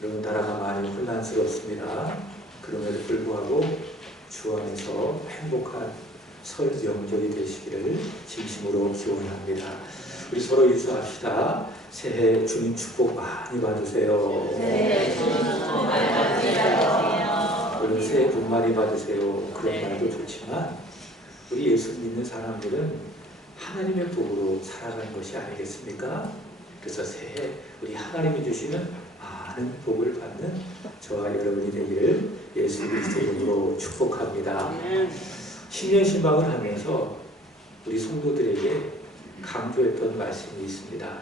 여러분 나라가 많이 혼란스럽습니다. 그럼에도 불구하고 주 안에서 행복한 설 명절이 되시기를 진심으로 기원합니다. 우리 서로 인사합시다. 새해 주님 축복 많이 받으세요. 네, 주님 축복 많이 받으세요. 여러분 새해 복 많이 받으세요. 그런 말도 좋지만 우리 예수 믿는 사람들은 하나님의 복으로 살아가는 것이 아니겠습니까? 그래서 새해 우리 하나님이 주시는 많은 복을 받는 저와 여러분이 되기를 예수 그리스도 이름으로 축복합니다. 신년 신방을 하면서 우리 성도들에게 강조했던 말씀이 있습니다.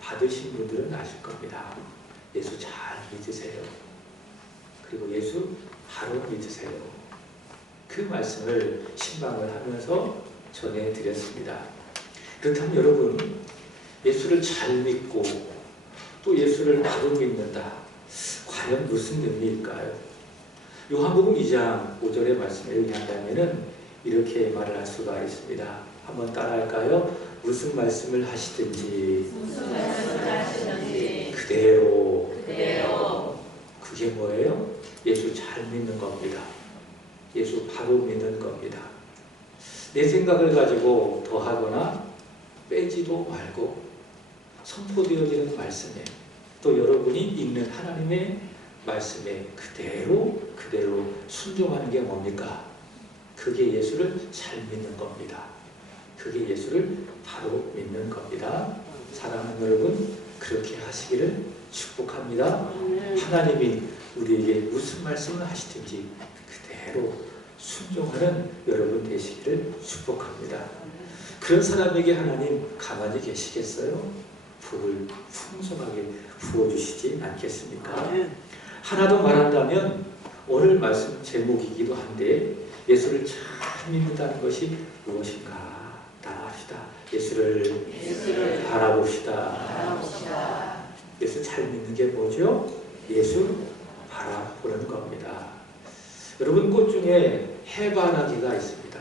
받으신 분들은 아실 겁니다. 예수 잘 믿으세요. 그리고 예수 바로 믿으세요. 그 말씀을 신방을 하면서 전해드렸습니다. 그렇다면 여러분, 예수를 잘 믿고 또 예수를 바로 믿는다. 과연 무슨 의미일까요? 요한복음 2장 5절의 말씀에 의한다면 이렇게 말을 할 수가 있습니다. 한번 따라할까요? 무슨 말씀을 하시든지 그대로. 그게 뭐예요? 예수 잘 믿는 겁니다. 예수 바로 믿는 겁니다. 내 생각을 가지고 더하거나 빼지도 말고 선포되어지는 말씀에 또 여러분이 읽는 하나님의 말씀에 그대로 순종하는 게 뭡니까? 그게 예수를 잘 믿는 겁니다. 그게 예수를 바로 믿는 겁니다. 사랑하는 여러분, 그렇게 하시기를 축복합니다. 하나님이 우리에게 무슨 말씀을 하시든지 그대로 순종하는 여러분 되시기를 축복합니다. 그런 사람에게 하나님 가만히 계시겠어요? 복을 풍성하게 부어주시지 않겠습니까? 하나 더 말한다면 오늘 말씀 제목이기도 한데 예수를 잘 믿는다는 것이 무엇인가? 따라합시다. 예수를 바라봅시다. 예수 잘 믿는 게 뭐죠? 예수 바라보는 겁니다. 여러분, 꽃 중에 해바라기가 있습니다.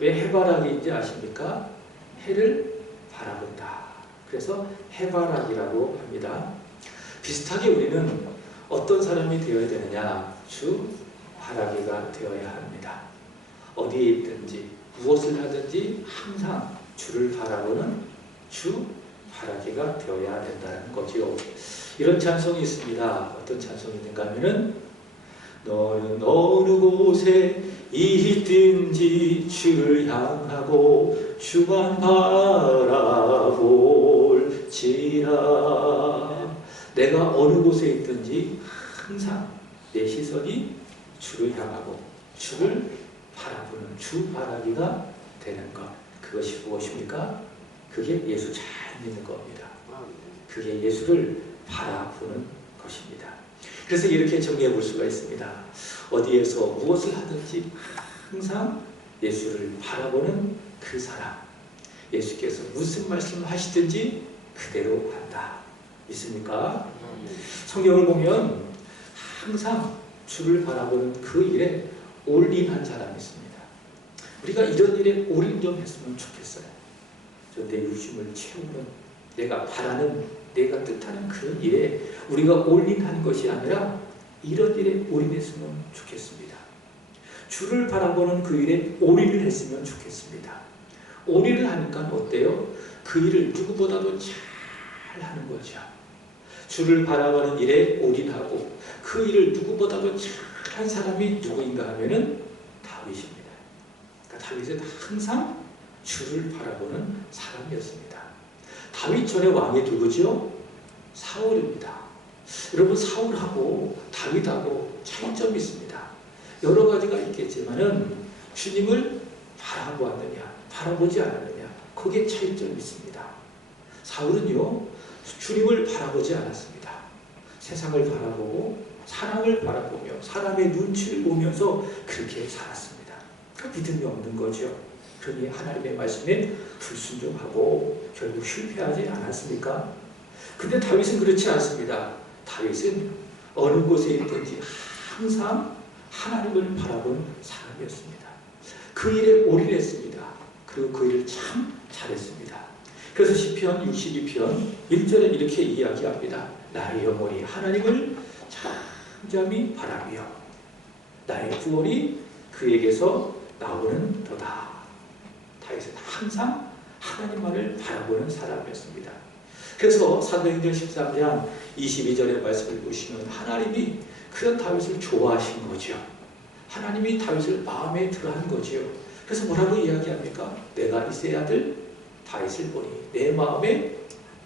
왜 해바라기인지 아십니까? 해를 바라본다. 그래서 해바라기라고 합니다. 비슷하게 우리는 어떤 사람이 되어야 되느냐? 주 바라기가 되어야 합니다. 어디에 있든지 무엇을 하든지 항상 주를 바라보는 주 바라기가 되어야 된다는 거죠. 이런 찬송이 있습니다. 어떤 찬송이 있는가 하면은 너는 어느 곳에 있든지 주를 향하고 주만 바라볼지라. 내가 어느 곳에 있든지 항상 내 시선이 주를 향하고 주를 바라보는 주 바라기가 되는 것. 그것이 무엇입니까? 그게 예수 잘 믿는 겁니다. 그게 예수를 바라보는 것입니다. 그래서 이렇게 정리해 볼 수가 있습니다. 어디에서 무엇을 하든지 항상 예수를 바라보는 그 사람. 예수께서 무슨 말씀을 하시든지 그대로 한다. 있습니까? 성경을 보면 항상 주를 바라보는 그 일에 올인한 사람이 있습니다. 우리가 이런 일에 올인 좀 했으면 좋겠어요. 내 유심을 채우는, 내가 바라는, 내가 뜻하는 그런 일에 우리가 올인하는 것이 아니라 이런 일에 올인했으면 좋겠습니다. 주를 바라보는 그 일에 올인을 했으면 좋겠습니다. 올인을 하니까 어때요? 그 일을 누구보다도 잘 하는 거죠. 주를 바라보는 일에 올인하고 그 일을 누구보다도 잘한 사람이 누구인가 하면은 다윗입니다. 그러니까 다윗은 항상 주를 바라보는 사람이었습니다. 다윗 전에 왕이 누구죠? 사울입니다. 여러분, 사울하고 다윗하고 차이점이 있습니다. 여러 가지가 있겠지만은 주님을 바라보았느냐, 바라보지 않았느냐, 거기에 차이점이 있습니다. 사울은요, 주님을 바라보지 않았습니다. 세상을 바라보고 사람을 바라보며 사람의 눈치를 보면서 그렇게 살았습니다. 그 믿음이 없는 거죠. 그러니 하나님의 말씀에 불순종하고 결국 실패하지 않았습니까? 근데 다윗은 그렇지 않습니다. 다윗은 어느 곳에 있든지 항상 하나님을 바라본 사람이었습니다. 그 일에 올인했습니다. 그리고 그 일을 참 잘했습니다. 그래서 시편 62편 1절에 이렇게 이야기합니다. 나의 영혼이 하나님을 잠잠히 바라며 나의 구원이 그에게서 나오는도다. 다윗은 항상 하나님만을 바라보는 사람이었습니다. 그래서 사도행전 13장 22절의 말씀을 보시면 하나님이 그런 다윗을 좋아하신 거죠. 하나님이 다윗을 마음에 들어한 거지요. 그래서 뭐라고 이야기합니까? 내가 이새의 아들 다윗을 보니 내 마음에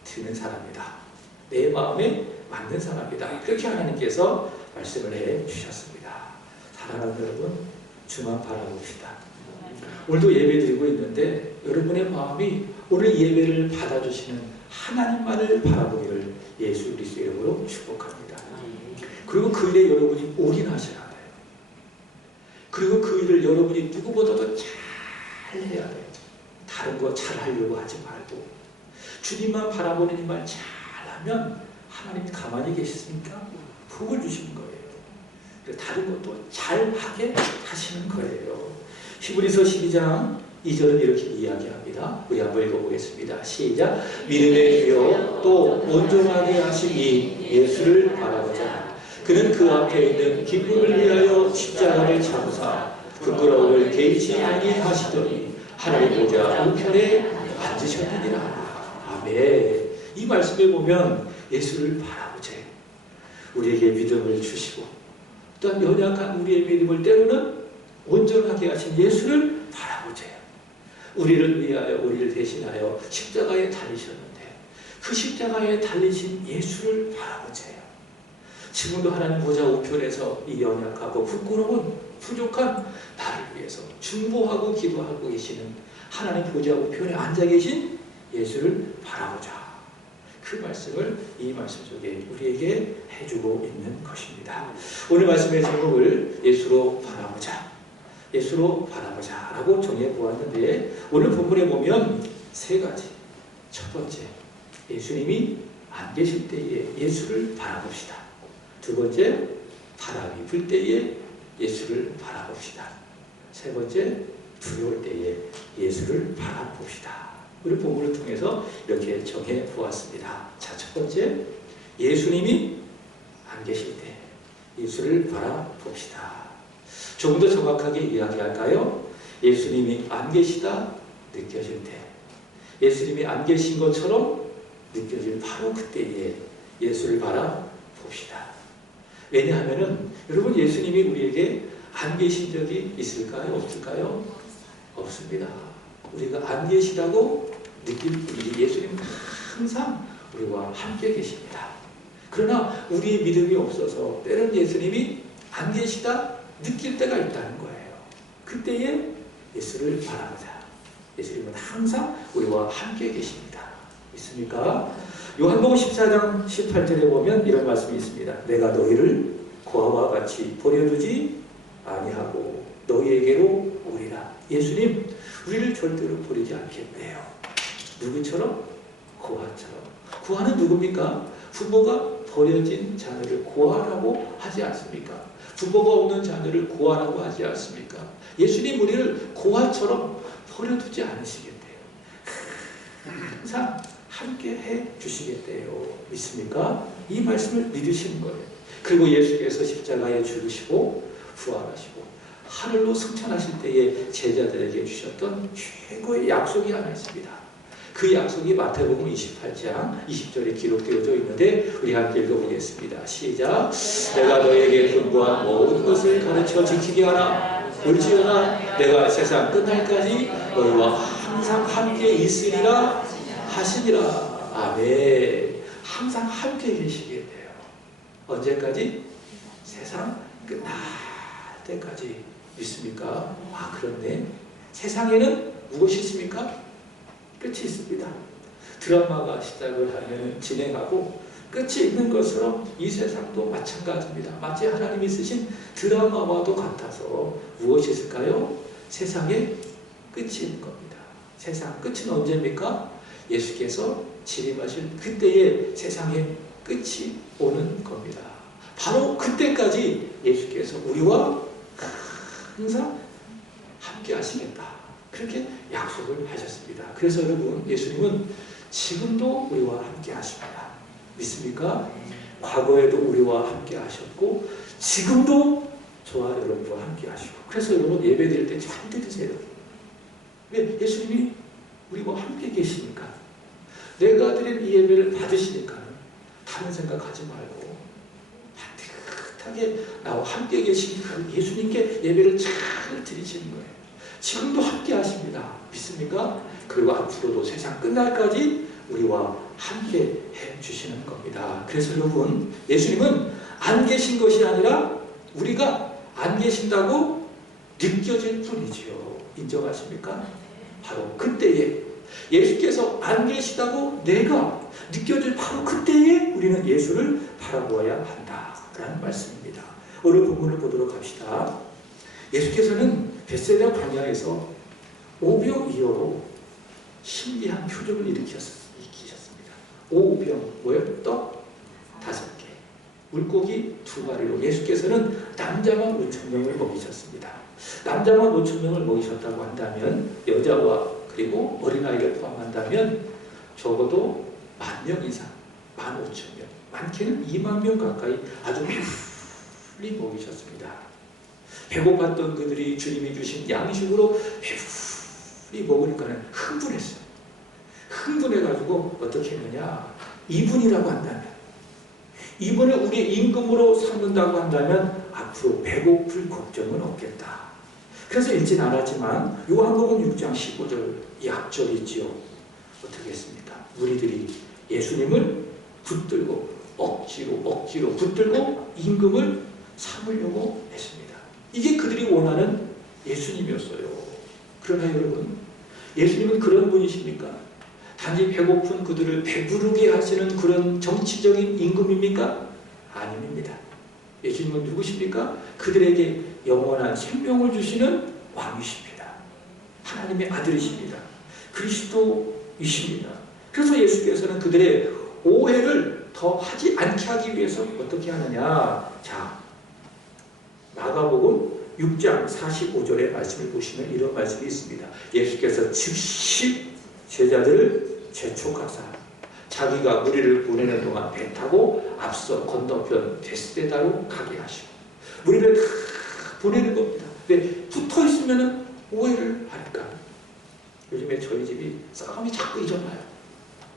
드는 사람이다. 내 마음에 맞는 사람이다. 그렇게 하나님께서 말씀을 해 주셨습니다. 사랑하는 여러분, 주만 바라봅시다. 오늘도 예배 드리고 있는데 여러분의 마음이 오늘 예배를 받아주시는 하나님만을 바라보기를 예수 그리스도의 이름으로 축복합니다. 그리고 그 일에 여러분이 올인하셔야 돼요. 그리고 그 일을 여러분이 누구보다도 잘 해야 돼요. 다른 거 잘하려고 하지 말고 주님만 바라보는 일만 잘하면 하나님 가만히 계시습니까? 복을 주시는 거예요. 다른 것도 잘하게 하시는 거예요. 히브리서 12장 2절은 이렇게 이야기합니다. 우리 한번 읽어보겠습니다. 시작. 믿음의 주여 또 온전하게 하신 이 예수를 바라보자. 그는 그 앞에 있는 기쁨을 위하여 십자가를 참사 부끄러움을 개의치 아니하시더니 하나님 보좌 우편에 앉으셨느니라. 아멘. 이 말씀에 보면 예수를 바라보자. 우리에게 믿음을 주시고 또한 연약한 우리의 믿음을 때로는 온전하게 하신 예수를 바라보자. 우리를 위하여 우리를 대신하여 십자가에 달리셨는데 그 십자가에 달리신 예수를 바라보세요. 지금도 하나님 보좌 우편에서 이 연약하고 부끄러운 부족한 나를 위해서 중보하고 기도하고 계시는 하나님 보좌 우편에 앉아 계신 예수를 바라보자. 그 말씀을 이 말씀 속에 우리에게 해주고 있는 것입니다. 오늘 말씀의 제목을 예수로 바라보자. 예수로 바라보자 라고 정해보았는데 오늘 본문에 보면 세 가지. 첫 번째, 예수님이 안 계실 때에 예수를 바라봅시다. 두 번째, 바람이 불 때에 예수를 바라봅시다. 세 번째, 두려울 때에 예수를 바라봅시다. 우리 본문을 통해서 이렇게 정해보았습니다. 자, 첫 번째, 예수님이 안 계실 때 예수를 바라봅시다. 조금 더 정확하게 이야기할까요? 예수님이 안 계시다 느껴질 때, 예수님이 안 계신 것처럼 느껴질 바로 그때에 예수를 바라봅시다. 왜냐하면 여러분, 예수님이 우리에게 안 계신 적이 있을까요? 없을까요? 없습니다. 우리가 안 계시다고 느낄 일이 예수님은 항상 우리와 함께 계십니다. 그러나 우리의 믿음이 없어서 때론 예수님이 안 계시다 느낄 때가 있다는 거예요. 그때에 예수를 바라보자. 예수님은 항상 우리와 함께 계십니다. 있습니까? 요한복음 14장 18절에 보면 이런 말씀이 있습니다. 내가 너희를 고아와 같이 버려두지 아니하고 너희에게로 오리라. 예수님 우리를 절대로 버리지 않겠네요. 누구처럼? 고아처럼. 고아는 누굽니까? 부모가 버려진 자녀를 고아라고 하지 않습니까? 부모가 없는 자녀를 고아라고 하지 않습니까? 예수님 우리를 고아처럼 버려두지 않으시겠대요. 항상 함께 해 주시겠대요. 믿습니까? 이 말씀을 믿으시는 거예요. 그리고 예수께서 십자가에 죽으시고 부활하시고 하늘로 승천하실 때에 제자들에게 주셨던 최고의 약속이 하나 있습니다. 그 약속이 마태복음 28장 20절에 기록되어져 있는데 우리 함께 읽어보겠습니다. 시작. 내가 너에게 분부한 모든 것을 가르쳐 지키게 하라. 볼지어다 내가 세상 끝날까지 너희와 항상 함께 있으리라 하시니라. 아멘. 항상 함께 계시게 돼요. 언제까지? 세상 끝날 때까지. 믿습니까? 아, 그렇네. 세상에는 무엇이 있습니까? 끝이 있습니다. 드라마가 시작을 하면 진행하고 끝이 있는 것처럼 이 세상도 마찬가지입니다. 마치 하나님이 쓰신 드라마와도 같아서 무엇이 있을까요? 세상에 끝이 있는 겁니다. 세상 끝은 언제입니까? 예수께서 재림하실 그때에 세상에 끝이 오는 겁니다. 바로 그때까지 예수께서 우리와 항상 함께 하시겠다. 그렇게 약속을 하셨습니다. 그래서 여러분, 예수님은 지금도 우리와 함께 하십니다. 믿습니까? 과거에도 우리와 함께 하셨고 지금도 저와 여러분과 함께 하시고 그래서 여러분 예배 드릴 때 잘 들으세요. 왜? 예수님이 우리와 함께 계시니까 내가 드린 이 예배를 받으시니까 다른 생각하지 말고 반듯하게 나와 함께 계시니까 예수님께 예배를 잘 드리시는 거예요. 지금도 함께 하십니다. 믿습니까? 그리고 앞으로도 세상 끝날까지 우리와 함께 해주시는 겁니다. 그래서 여러분 예수님은 안 계신 것이 아니라 우리가 안 계신다고 느껴질 뿐이지요. 인정하십니까? 바로 그때에 예수께서 안 계시다고 내가 느껴질 바로 그때에 우리는 예수를 바라보아야 한다라는 말씀입니다. 오늘 본문을 보도록 합시다. 예수께서는 벳세다 광야에서 오병이어로 신비한 표적을 일으키셨습니다. 오병, 뭐예요? 떡 5개, 물고기 2마리로 예수께서는 남자만 5,000명을 먹이셨습니다. 남자만 5,000명을 먹이셨다고 한다면 여자와 그리고 어린아이를 포함한다면 적어도 10,000명 이상, 15,000명, 많게는 20,000명 가까이 아주 배불리 먹이셨습니다. 배고팠던 그들이 주님이 주신 양식으로 배불리 먹으니까는 흥분했어요. 흥분해가지고 어떻게 했느냐? 이분이라고 한다면, 이분을 우리의 임금으로 삼는다고 한다면 앞으로 배고플 걱정은 없겠다. 그래서 읽진 않았지만 요한복음 6장 15절 이 앞절이 있지요. 어떻게 했습니까? 무리들이 예수님을 붙들고 억지로 붙들고 임금을 삼으려고 했습니다. 이게 그들이 원하는 예수님이었어요. 그러나 여러분, 예수님은 그런 분이십니까? 단지 배고픈 그들을 배부르게 하시는 그런 정치적인 임금입니까? 아닙니다. 예수님은 누구십니까? 그들에게 영원한 생명을 주시는 왕이십니다. 하나님의 아들이십니다. 그리스도이십니다. 그래서 예수께서는 그들의 오해를 더 하지 않게 하기 위해서 어떻게 하느냐? 자, 마가복음 6장 45절의 말씀을 보시면 이런 말씀이 있습니다. 예수께서 즉시 제자들을 재촉하사 자기가 무리를 보내는 동안 배 타고 앞서 건너편 벳세다로 가게 하시고 무리를 다 보내는 겁니다. 왜? 붙어 있으면 오해를 하니까. 요즘에 저희 집이 싸움이 자꾸 일어나요.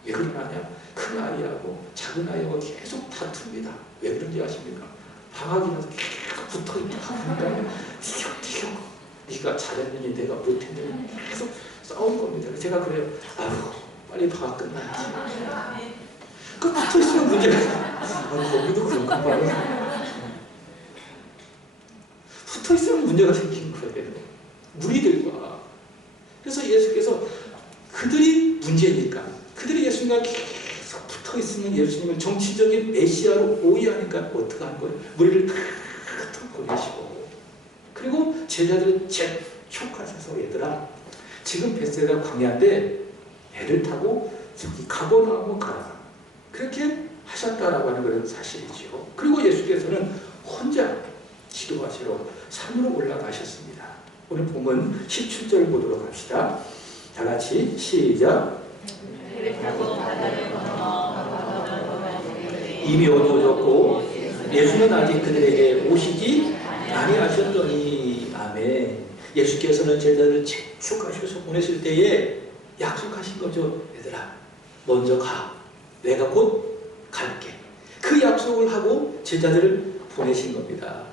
왜 그러냐? 큰 아이하고 작은 아이하고 계속 다툽니다. 왜 그런지 아십니까? 방학이라서 계속 붙어 있다 보니까 티격티격 네가 잘했느니 내가 못했느니 계속 싸우는 겁니다. 제가 그래요. 아유, 빨리 방학 끝나야지. 그 붙어 있으면 문제가 거기도 그런가 봐요. 붙어 있으면 문제가 생긴 거예요. 무리들과. 그래서 예수께서 그들이 문제니까 그들이 예수님과 계속 붙어 있으면 예수님을 정치적인 메시아로 오해하니까 어떻게 하는 거예요? 무리를 다 보내시고 그리고 제자들을 재촉하셔서 얘들아 지금 벳세다 광야인데 배를 타고 저기 가버나움으로 가라. 그렇게 하셨다라고 하는 것은 사실이지요. 그리고 예수께서는 혼자 기도하시러 산으로 올라가셨습니다. 오늘 본문 17절 보도록 합시다. 다 같이 시작. 이미 어두워졌고 예수는 아직 그들에게 오시지 아니하셨더니 아멘. 예수께서는 제자를 재촉하셔서 보내실 때에 약속하신 거죠. 얘들아 먼저 가. 내가 곧 갈게. 그 약속을 하고 제자들을 보내신 겁니다.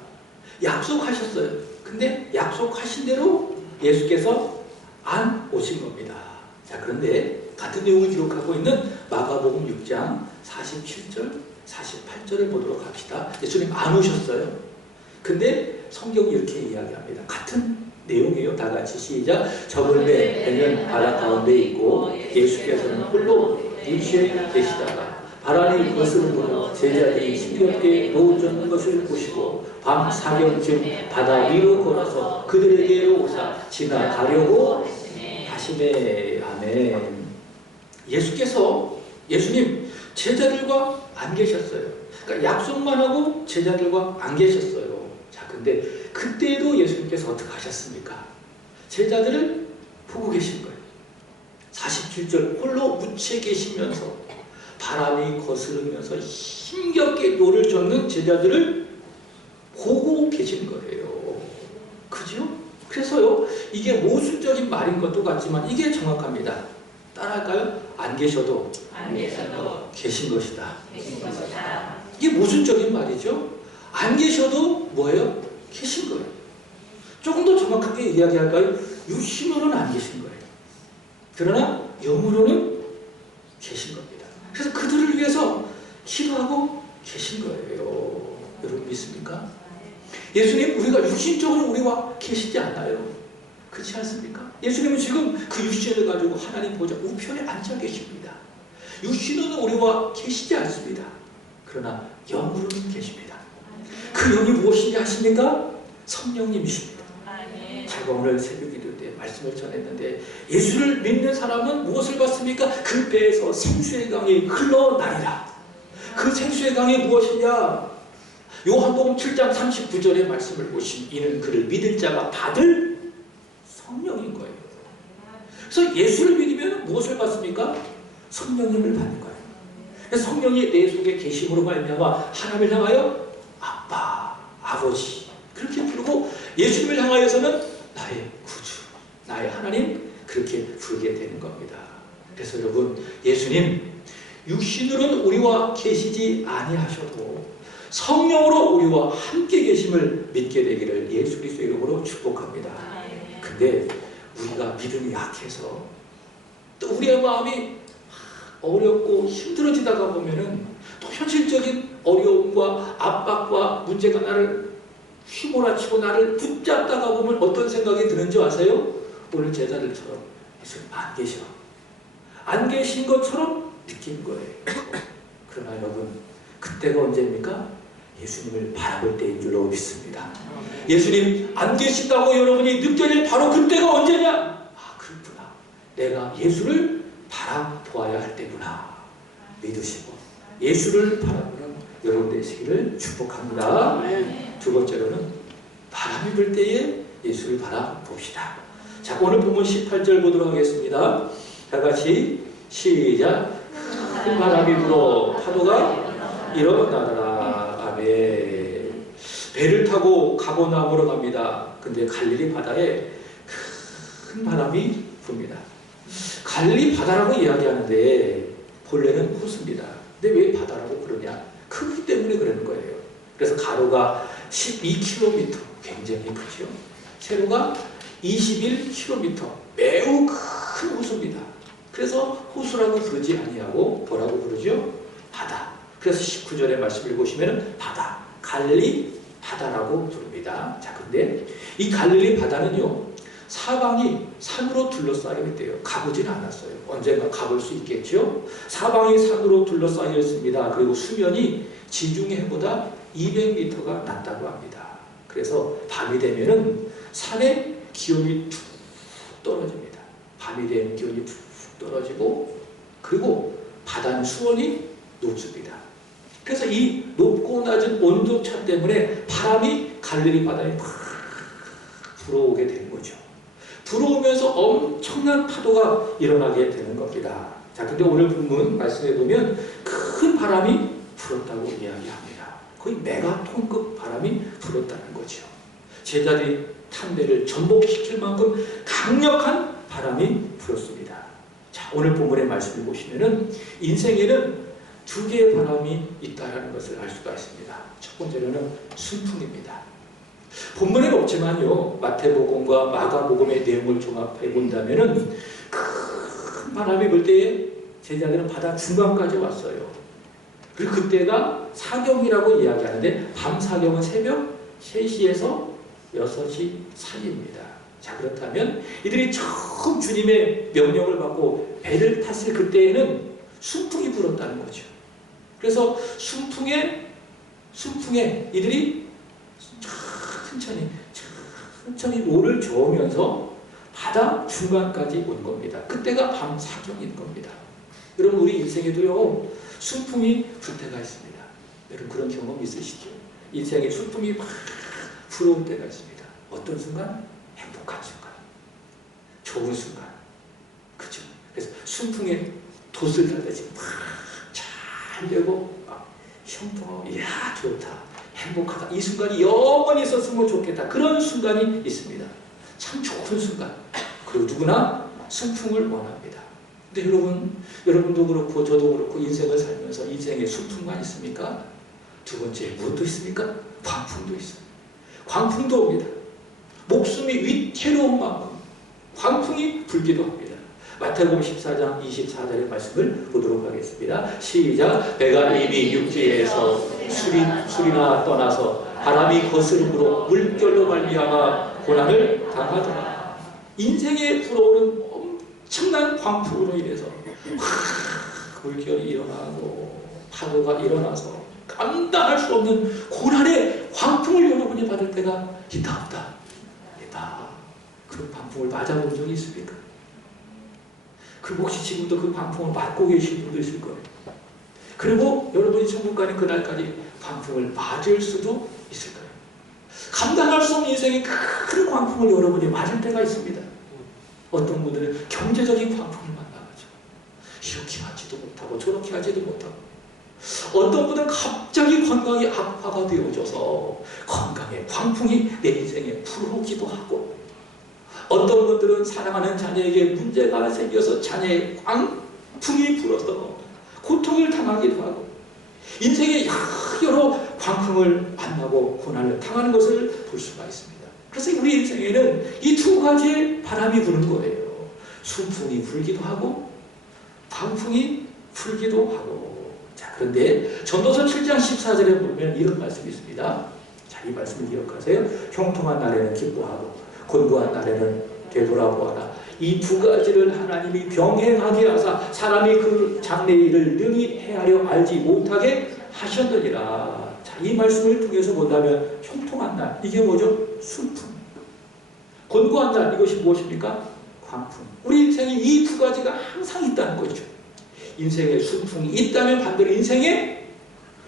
약속하셨어요. 근데 약속하신 대로 예수께서 안 오신 겁니다. 자, 그런데 같은 내용을 기록하고 있는 마가복음 6장 47절, 48절을 보도록 합시다. 예수님 안 오셨어요. 근데 성경이 이렇게 이야기합니다. 같은 내용이에요. 다 같이 시작. 저물매 배는 바다 가운데 있고 예수께서는 홀로 물시에 계시다가 바람이 거스름으로 제자들이 힘겹게 놓아졌는 것을 보시고 밤 사경쯤 바다 위로 걸어서 그들에게로 오사 지나가려고 하시네. 아멘. 예수님 제자들과 안 계셨어요. 그러니까 약속만 하고 제자들과 안 계셨어요. 자, 근데 그때도 예수님께서 어떻게 하셨습니까? 제자들을 보고 계신 거예요. 47절 홀로 묻혀 계시면서 바람이 거스르면서 힘겹게 노를 젓는 제자들을 보고 계신 거예요. 그죠? 그래서요, 이게 모순적인 말인 것도 같지만 이게 정확합니다. 따라할까요? 안 계셔도 계신 것이다. 이게 모순적인 말이죠. 안 계셔도 뭐예요? 계신 거예요. 조금 더 정확하게 이야기할까요? 육신으로는 안 계신 거예요. 그러나 영으로는 계신 겁니다. 그래서 그들을 위해서 기도하고 계신 거예요. 여러분 믿습니까? 예수님, 우리가 육신적으로 우리와 계시지 않나요? 그렇지 않습니까? 예수님은 지금 그 육신을 가지고 하나님 보좌 우편에 앉아 계십니다. 육신은 우리와 계시지 않습니다. 그러나 영으로는 계십니다. 그 영이 무엇인지 아십니까? 성령님이십니다. 제가 오늘 새벽 기도 때 말씀을 전했는데 예수를 믿는 사람은 무엇을 받습니까? 그 배에서 생수의 강이 흘러나리라. 그 생수의 강이 무엇이냐? 요한복음 7장 39절의 말씀을 보시면 이는 그를 믿을 자가 받을 성령인 거예요. 그래서 예수를 믿으면 무엇을 받습니까? 성령님을 받는 거예요. 그래서 성령이 내 속에 계심으로 말미암아 하나님을 향하여 아빠, 아버지 그렇게 부르고 예수님을 향하여서는 나의 구주, 나의 하나님 그렇게 부르게 되는 겁니다. 그래서 여러분, 예수님 육신으로는 우리와 계시지 아니하셔도 성령으로 우리와 함께 계심을 믿게 되기를 예수 그리스도의 이름으로 축복합니다. 근데 우리가 믿음이 약해서 또 우리의 마음이 어렵고 힘들어지다가 보면은 또 현실적인 어려움과 압박과 문제가 나를 휘몰아치고 나를 붙잡다가 보면 어떤 생각이 드는지 아세요? 오늘 제자들처럼 예수님 안 계셔. 안 계신 것처럼 느낀 거예요. 그러나 여러분, 그때가 언제입니까? 예수님을 바라볼 때인 줄로 믿습니다. 예수님 안 계신다고 여러분이 느껴질 바로 그때가 언제냐? 아, 그렇구나. 내가 예수를 바라보아야 할 때구나. 믿으시고 예수를 바라보는 여러분 되시기를 축복합니다. 두 번째로는 바람이 불 때에 예수를 바라봅시다. 자, 오늘 본문 18절 보도록 하겠습니다. 다 같이 시작. 큰 바람이 불어 파도가 일어나더라. 아멘. 배를 타고 가버나움으로 갑니다. 근데 갈릴리 바다에 큰 바람이 붑니다. 갈릴리 바다라고 이야기하는데 본래는 호수입니다. 근데 왜 바다라고 그러냐? 크기 때문에 그러는 거예요. 그래서 가로가 12km, 굉장히 크죠. 세로가 21km, 매우 큰 호수입니다. 그래서 호수라고 부르지 아니하고 뭐라고 부르죠? 바다. 그래서 19절의 말씀을 보시면 바다, 갈릴리 바다라고 부릅니다. 자, 근데 이 갈릴리 바다는요, 사방이 산으로 둘러싸여 있대요. 가보진 않았어요. 언젠가 가볼 수 있겠죠. 사방이 산으로 둘러싸여 있습니다. 그리고 수면이 지중해 해보다 200m가 낮다고 합니다. 그래서 밤이 되면은 산의 기온이 툭 떨어집니다. 밤이 되면 기온이 툭 떨어지고, 그리고 바다는 수온이 높습니다. 그래서 이 높고 낮은 온도차 때문에 바람이 갈릴리 바다에 막 불어오게 되는 거죠. 불어오면서 엄청난 파도가 일어나게 되는 겁니다. 자, 근데 오늘 본문 말씀해 보면 큰 바람이 불었다고 이야기합니다. 거의 메가톤급 바람이 불었다는 거죠. 제자들이 탄 배를 전복시킬 만큼 강력한 바람이 불었습니다. 자, 오늘 본문의 말씀을 보시면은 인생에는 두 개의 바람이 있다는 것을 알 수가 있습니다. 첫 번째로는 순풍입니다. 본문에는 없지만요, 마태복음과 마가복음의 내용을 종합해 본다면은 큰 바람이 불 때에 제자들은 바다 중간까지 왔어요. 그리고 그때가 사경이라고 이야기하는데 밤 사경은 새벽 3시에서 6시 사이입니다. 자, 그렇다면 이들이 처음 주님의 명령을 받고 배를 탔을 그때에는 순풍이 불었다는 거죠. 그래서 순풍에 이들이 천천히 노를 저으면서 바다 중간까지 온 겁니다. 그때가 밤 사경인 겁니다. 여러분, 우리 인생에도요, 순풍이 불 때가 있습니다. 여러분, 그런 경험 있으시죠? 인생에 순풍이 막 불어올 때가 있습니다. 어떤 순간? 행복한 순간, 좋은 순간, 그죠? 그래서 순풍에 돛을 달듯이 막 잘 잘 되고 형통하고 이야 좋다 행복하다 이 순간이 영원히 있었으면 좋겠다 그런 순간이 있습니다. 참 좋은 순간. 그리고 누구나 순풍을 원합니다. 근데 여러분도 그렇고 저도 그렇고 인생을 살면서 인생에 순풍만 있습니까? 두 번째 무엇도 있습니까? 광풍도 있어요. 광풍도 옵니다. 목숨이 위태로운 만큼 광풍이 불기도 합니다. 마태복음 14장 24절의 말씀을 보도록 하겠습니다. 시작. 배가 이미 육지에서 술이나 떠나서 바람이 거스름으로 물결로 말미암아 고난을 당하더라. 인생에 불어오는 엄청난 광풍으로 인해서 물결이 일어나고 파도가 일어나서 감당할 수 없는 고난의 광풍을 여러분이 받을 때가 있다 없다? 있다. 그 광풍을 맞아본 적이 있습니까? 그 혹시 지금도 그 광풍을 맞고 계신 분도 있을 거예요. 그리고 여러분이 천국 가는 그날까지 광풍을 맞을 수도 있을 거예요. 감당할 수 없는 인생의 큰 광풍을 여러분이 맞을 때가 있습니다. 어떤 분들은 경제적인 광풍을 만나가지고 이렇게 하지도 못하고 저렇게 하지도 못하고 어떤 분은 갑자기 건강이 악화가 되어져서 건강의 광풍이 내 인생에 불어오기도 하고 어떤 분들은 사랑하는 자녀에게 문제가 생겨서 자녀의 광풍이 불어서 고통을 당하기도 하고 인생에 여러 광풍을 만나고 고난을 당하는 것을 볼 수가 있습니다. 그래서 우리 인생에는 이 두 가지의 바람이 부는 거예요. 순풍이 불기도 하고 광풍이 불기도 하고. 자, 그런데 전도서 7장 14절에 보면 이런 말씀이 있습니다. 자, 이 말씀을 기억하세요. 형통한 날에는 기뻐하고 곤고한 날에는 되돌아보아라. 이 두 가지를 하나님이 병행하게 하사 사람이 그 장래의 일을 능히 헤아려 알지 못하게 하셨느니라. 자, 이 말씀을 통해서 본다면 형통한 날, 이게 뭐죠? 순풍. 곤고한 날, 이것이 무엇입니까? 광풍. 우리 인생에 이 두 가지가 항상 있다는 거죠. 인생에 순풍이 있다면 반대로 인생에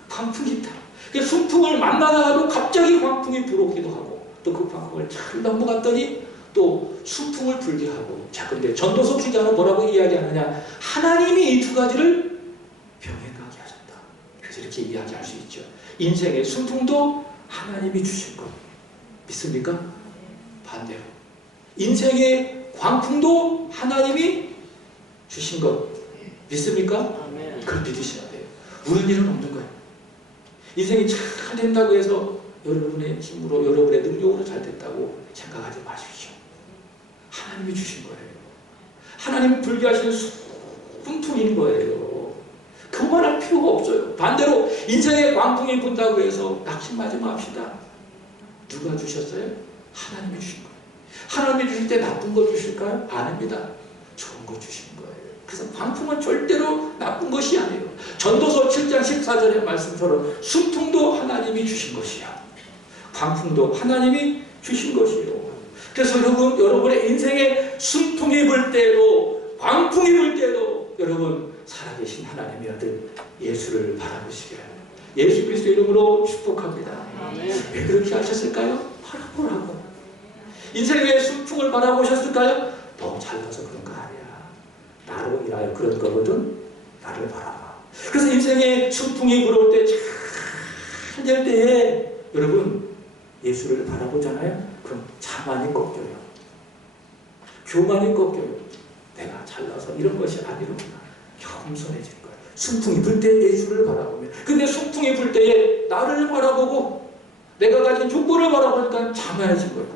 광풍이 있다. 그러니까 순풍을 만나다가도 갑자기 광풍이 불어오기도 하고 또 그 광풍을 잘 넘어갔더니 또 순풍을 불게 하고. 자, 근데 전도서 기자는 뭐라고 이야기하느냐? 하나님이 이 두 가지를 병행하게 하셨다. 그래서 이렇게 이야기할 수 있죠. 인생의 순풍도 하나님이 주신 것 믿습니까? 반대로 인생의 광풍도 하나님이 주신 것 믿습니까? 그걸 믿으셔야 돼요. 우는 일은 없는 거예요. 인생이 잘 된다고 해서 여러분의 힘으로 여러분의 능력으로 잘 됐다고 생각하지 마십시오. 하나님이 주신 거예요. 하나님이 불게 하시는 순풍인 거예요. 그만할 필요가 없어요. 반대로 인생의 광풍이 분다고 해서 낙심하지 맙시다. 누가 주셨어요? 하나님이 주신 거예요. 하나님이 주실 때 나쁜 거 주실까요? 아닙니다. 좋은 거 주신 거예요. 그래서 광풍은 절대로 나쁜 것이 아니에요. 전도서 7장 14절의 말씀처럼 순풍도 하나님이 주신 것이야. 광풍도 하나님이 주신 것이요. 그래서 여러분의 인생에 순풍이 불 때도 광풍이 불 때도 여러분 살아계신 하나님의 아들 예수를 바라보시길 예수 그리스도 이름으로 축복합니다. 왜 그렇게 하셨을까요? 바라보라고. 인생의 순풍을 바라보셨을까요? 너 잘나서 그런 거 아니야. 나로 인하여 그런 거거든. 나를 바라봐. 그래서 인생의 순풍이 불어올 때 잘 될 때에 여러분 예수를 바라보잖아요. 그럼 자만이 꺾여요. 교만이 꺾여요. 내가 잘나서 이런 것이 아니로구나. 겸손해질 거예요. 순풍이 불 때 예수를 바라보면. 근데 순풍이 불 때에 나를 바라보고 내가 가진 조건을 바라보니까 자만해진 거예요.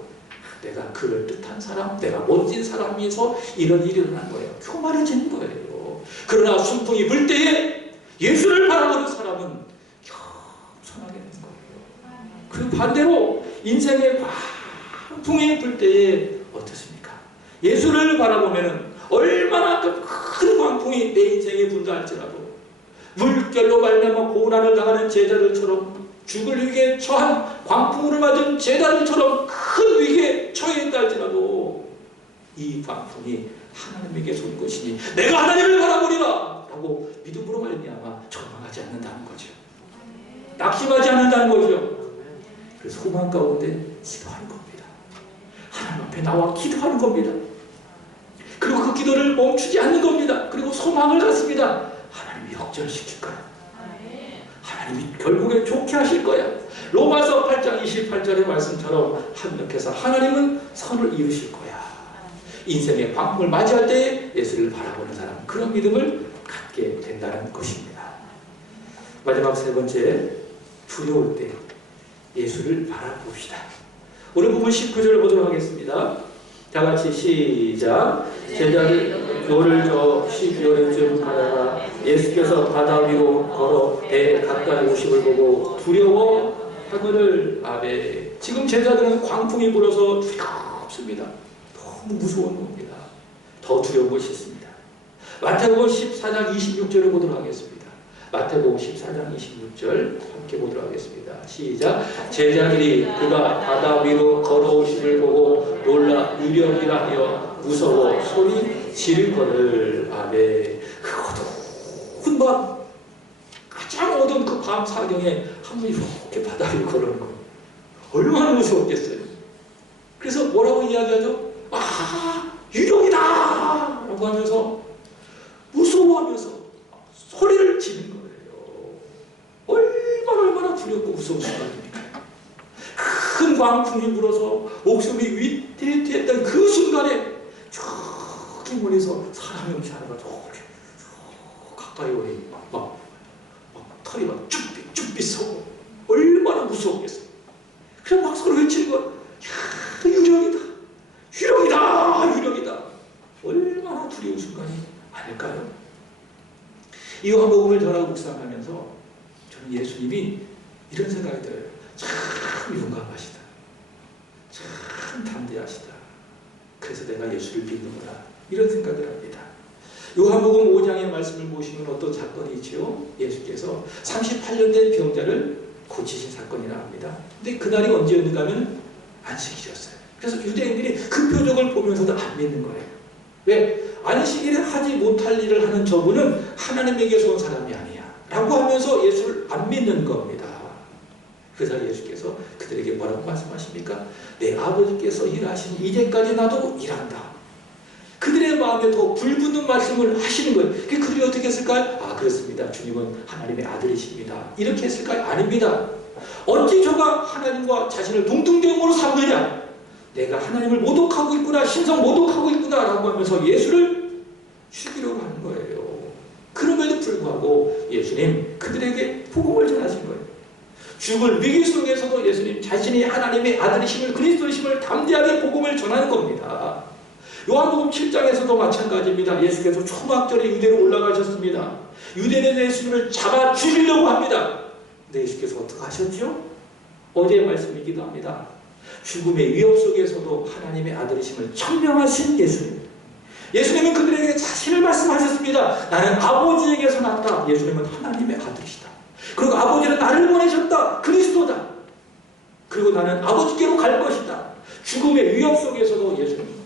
내가 그럴듯한 사람, 내가 멋진 사람이서 이런 일이 일어난 거예요. 교만해진 거예요. 그러나 순풍이 불 때에 예수를 바라보는 사람은 겸손하게 되는 거예요. 그 반대로 인생의 광풍이 불 때에 어떻습니까? 예수를 바라보면 얼마나 큰 광풍이 내 인생에 분다 할지라도 물결로 말미암아 고난을 당하는 제자들처럼 죽을 위기에 처한 광풍으로 맞은 제자들처럼 큰 위기에 처해 있다 할지라도 이 광풍이 하나님에게서 온 것이니 내가 하나님을 바라보리라 라고 믿음으로 말미암아 절망하지 않는다는 거죠. 낙심하지 않는다는 거죠. 그래서 소망 가운데 기도하는 겁니다. 하나님 앞에 나와 기도하는 겁니다. 그리고 그 기도를 멈추지 않는 겁니다. 그리고 소망을 갖습니다. 하나님이 역전시킬 거예요. 하나님이 결국에 좋게 하실 거야. 로마서 8장 28절의 말씀처럼 합력해서 하나님은 선을 이루실 거야. 인생의 광풍을 맞이할 때 예수를 바라보는 사람, 그런 믿음을 갖게 된다는 것입니다. 마지막 세 번째, 두려울 때 예수를 바라봅시다. 오늘 부분 19절을 보도록 하겠습니다. 다 같이 시작. 제자들 노를 저 12월쯤 가다가 예수께서 바다 위로 걸어 배 가까이 오심을 보고 두려워하거늘. 아멘. 지금 제자들은 광풍이 불어서 두렵습니다. 너무 무서운 겁니다. 더 두려운 것이 있습니다. 마태복음 14장 26절을 보도록 하겠습니다. 마태복음 14장 26절 함께 보도록 하겠습니다. 시작. 제자들이 그가 바다 위로 걸어오심을 보고 놀라 유령이라 하여 무서워 소리 지르거늘. 아멘. 그 어두운 밤, 가장 어두운 그 밤 사경에 한 분이 이렇게 바다 위로 걸어오는 거예요. 얼마나 무서웠겠어요. 그래서 뭐라고 이야기하죠? 아, 유령이다! 라고 하면서 무서워하면서 소리를 지르는 거예요. 얼마나 두렵고 무서운 순간입니까? 큰 광풍이 불어서 목숨이 위태위태했던 그 순간에 저기 멀리서 사람이 없지 않아가 저렇게 가까이 오니 막 털이 막 쭈삣 서고 얼마나 무서웠겠어요. 그냥 막 서로 외치는 거야. 유령이다! 유령이다! 유령이다! 얼마나 두려운 순간이 아닐까요? 이 요한복음을 전하고 묵상하면서 저는 예수님이 이런 생각이 들어요. 참 용감하시다. 참 담대하시다. 그래서 내가 예수를 믿는구나. 이런 생각을 합니다. 요한복음 5장의 말씀을 보시면 어떤 사건이 있죠. 예수께서 38년 된 병자를 고치신 사건이라 합니다. 근데 그날이 언제였는가 하면 안식일이었어요. 그래서 유대인들이 그 표적을 보면서도 안 믿는 거예요. 왜? 안식일에 하지 못할 일을 하는 저분은 하나님에게서 온 사람이 아니야 라고 하면서 예수를 안 믿는 겁니다. 그래서 예수께서 그들에게 뭐라고 말씀하십니까? 내 아버지께서 일하신 이제까지 나도 일한다. 그들의 마음에 더 불붙는 말씀을 하시는 거예요. 그들이 어떻게 했을까요? 아, 그렇습니다. 주님은 하나님의 아들이십니다. 이렇게 했을까요? 아닙니다. 어찌 저가 하나님과 자신을 동등됨으로 삼느냐? 내가 하나님을 모독하고 있구나, 신성 모독하고 있구나 라고 하면서 예수를 죽이려고 하는 거예요. 그럼에도 불구하고 예수님 그들에게 복음을 전하신 거예요. 죽을 위기 속에서도 예수님 자신이 하나님의 아들이심을, 그리스도이심을 담대하게 복음을 전하는 겁니다. 요한복음 7장에서도 마찬가지입니다. 예수께서 초막절에 유대로 올라가셨습니다. 유대인의 예수님을 잡아 죽이려고 합니다. 근데 예수께서 어떻게 하셨죠? 어제의 말씀이기도 합니다. 죽음의 위협 속에서도 하나님의 아들이심을 천명하신 예수님. 예수님은 그들에게 자신을 말씀하셨습니다. 나는 아버지에게서 났다. 예수님은 하나님의 아들이시다. 그리고 아버지는 나를 보내셨다. 그리스도다. 그리고 나는 아버지께로 갈 것이다. 죽음의 위협 속에서도 예수님은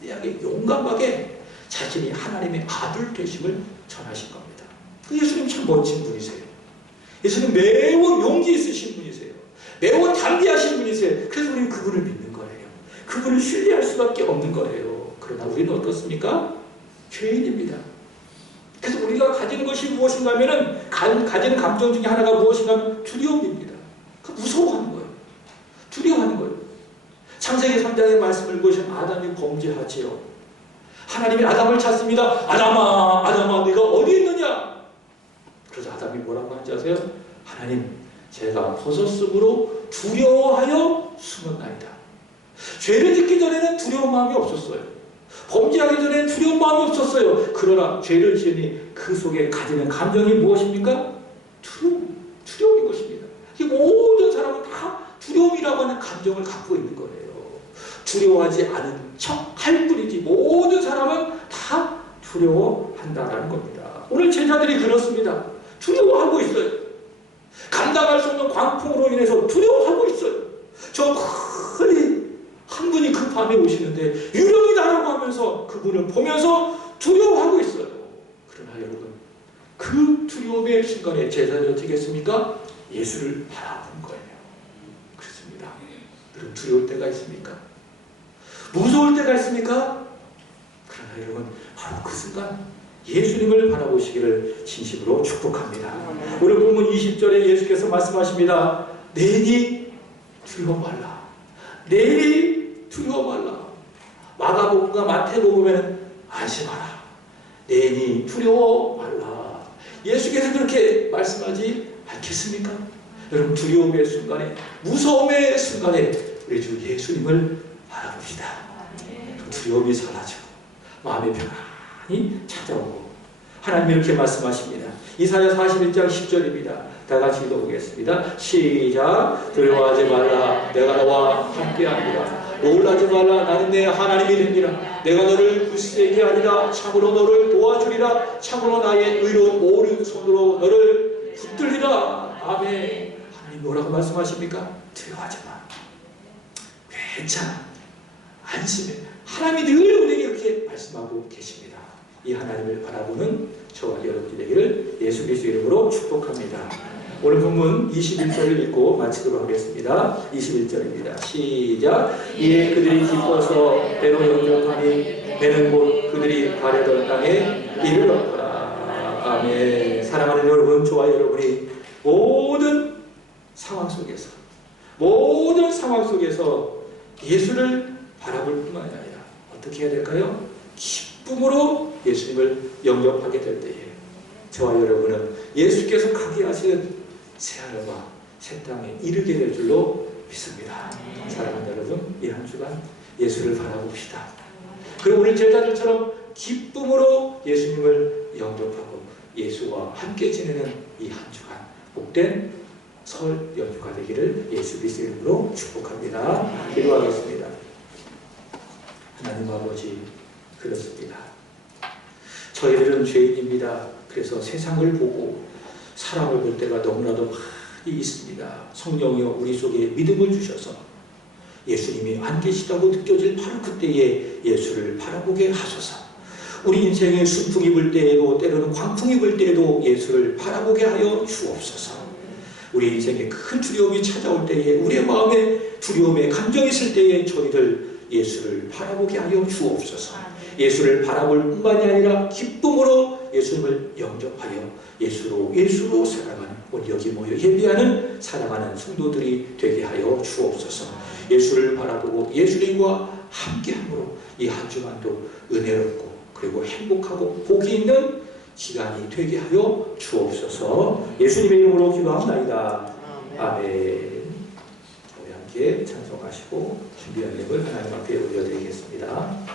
담대하게 용감하게 자신이 하나님의 아들 되심을 전하신 겁니다. 그 예수님 참 멋진 분이세요. 예수님 매우 용기 있으신 분이세요. 매우 담대하신 분이세요. 그래서 우리는 그분을 믿는 거예요. 그분을 신뢰할 수밖에 없는 거예요. 그러나 우리는 어떻습니까? 죄인입니다. 그래서 우리가 가지는 것이 무엇인가 하면은 가지는 감정 중에 하나가 무엇인가 하면 두려움입니다. 무서워하는 거예요. 두려워하는 거예요. 창세기 3장의 말씀을 보시면 아담이 범죄하지요. 하나님이 아담을 찾습니다. 아담아, 아담아, 네가 어디 있느냐? 그래서 아담이 뭐라고 하는지 아세요? 하나님, 제가 버섯숲으로 두려워하여 숨었나이다. 죄를 짓기 전에는 두려운 마음이 없었어요. 범죄하기 전에는 두려운 마음이 없었어요. 그러나 죄를 지으니 그 속에 가지는 감정이 무엇입니까? 두려움인 것입니다. 이 모든 사람은 다 두려움이라고 하는 감정을 갖고 있는 거예요. 두려워하지 않은 척 할 뿐이지 모든 사람은 다 두려워한다는 겁니다. 오늘 제자들이 그렇습니다. 두려워하고 있어요. 감당할 수 없는 광풍으로 인해서 두려워하고 있어요. 저 멀리 한 분이 그 밤에 오시는데 유령이다라고 하면서 그분을 보면서 두려워하고 있어요. 그러나 여러분, 그 두려움의 순간에 제자들이 어떻게 했습니까? 예수를 바라본 거예요. 그렇습니다. 여러분, 두려울 때가 있습니까? 무서울 때가 있습니까? 그러나 여러분, 바로 그 순간 예수님을 바라보시기를 진심으로 축복합니다. 오늘 본문 20절에 예수께서 말씀하십니다. 내니 두려워 말라. 내니 두려워 말라. 마가복음과 마태복음에는 안심하라. 내니 두려워 말라. 예수께서 그렇게 말씀하지 않겠습니까? 여러분, 두려움의 순간에, 무서움의 순간에 우리 주 예수님을 바라봅시다. 두려움이 사라지고 마음의 평안이 찾아오고, 하나님 이렇게 말씀하십니다. 이사야 41장 10절입니다. 다 같이 읽어보겠습니다. 시작. 두려워하지 말라. 내가 너와 함께하리라. 놀라지 말라. 나는 내 하나님이 됩니다. 내가 너를 굳세게 하리라. 참으로 너를 도와주리라. 참으로 나의 의로운 오른손으로 너를 붙들리라. 아멘. 하나님 뭐라고 말씀하십니까? 두려워하지 마. 괜찮아. 안심해. 하나님이 늘 우리에게 이렇게 말씀하고 계십니다. 이 하나님을 바라보는 저와 여러분이 되기를 예수 그리스도의 이름으로 축복합니다. 오늘 본문 21절을 읽고 마치도록 하겠습니다. 21절입니다. 시작. 이에 그들이 기뻐서 배로 영접하니 배는 곧 그들이 가려던 땅에 이르렀더라. 아멘. 사랑하는 여러분, 저와 여러분이 모든 상황 속에서 예수를 바라볼 뿐만 아니라 어떻게 해야 될까요? 기쁨으로 예수님을 영접하게 될 때에 저와 여러분은 예수께서 가게 하시는 새하늘과 새 땅에 이르게 될 줄로 믿습니다. 사랑하는 여러분, 이 한 주간 예수를 바라봅시다. 그리고 우리 제자들처럼 기쁨으로 예수님을 영접하고 예수와 함께 지내는 이 한 주간 복된 설 연휴가 되기를 예수 그리스도의 이름으로 축복합니다. 기도하겠습니다. 하나님 아버지, 그렇습니다. 저희들은 죄인입니다. 그래서 세상을 보고 사람을 볼 때가 너무나도 많이 있습니다. 성령이여 우리 속에 믿음을 주셔서 예수님이 안 계시다고 느껴질 바로 그때에 예수를 바라보게 하소서. 우리 인생에 순풍이 불 때에도 때로는 광풍이 불 때에도 예수를 바라보게 하여 주옵소서. 우리 인생에 큰 두려움이 찾아올 때에, 우리의 마음에 두려움의 감정이 있을 때에 저희들 예수를 바라보게 하여 주옵소서. 예수를 바라볼 뿐만이 아니라 기쁨으로 예수님을 영접하여 예수로 살아가는, 오늘 여기 모여 예비하는 사랑하는 성도들이 되게 하여 주옵소서. 예수를 바라보고 예수님과 함께함으로 이 한 주간도 은혜롭고 그리고 행복하고 복이 있는 시간이 되게 하여 주옵소서. 예수님의 이름으로 기도합니다. 아멘. 우리 함께 찬송하시고 준비한 예물 하나님 앞에 올려드리겠습니다.